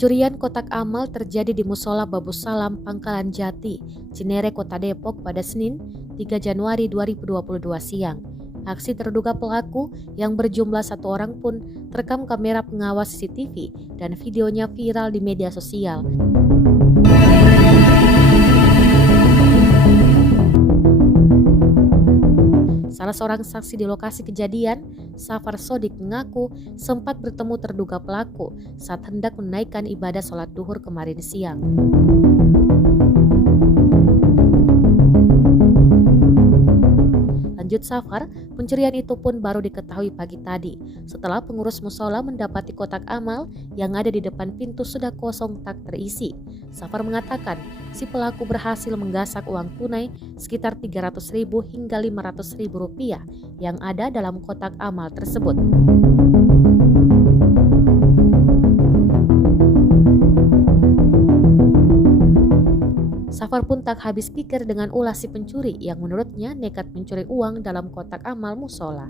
Pencurian kotak amal terjadi di Musola Babus Salam, Pangkalan Jati, Cinere, Kota Depok pada Senin 3 Januari 2022 siang. Aksi terduga pelaku yang berjumlah 1 orang pun terekam kamera pengawas CCTV dan videonya viral di media sosial. Salah seorang saksi di lokasi kejadian, Safar Sodik, mengaku sempat bertemu terduga pelaku saat hendak menaikkan ibadah sholat duhur kemarin siang. Lanjut Safar, pencurian itu pun baru diketahui pagi tadi setelah pengurus musola mendapati kotak amal yang ada di depan pintu sudah kosong tak terisi. Safar mengatakan si pelaku berhasil menggasak uang tunai sekitar 300.000 hingga 500.000 rupiah yang ada dalam kotak amal tersebut. Safar pun tak habis pikir dengan ulah si pencuri yang menurutnya nekat mencuri uang dalam kotak amal musola.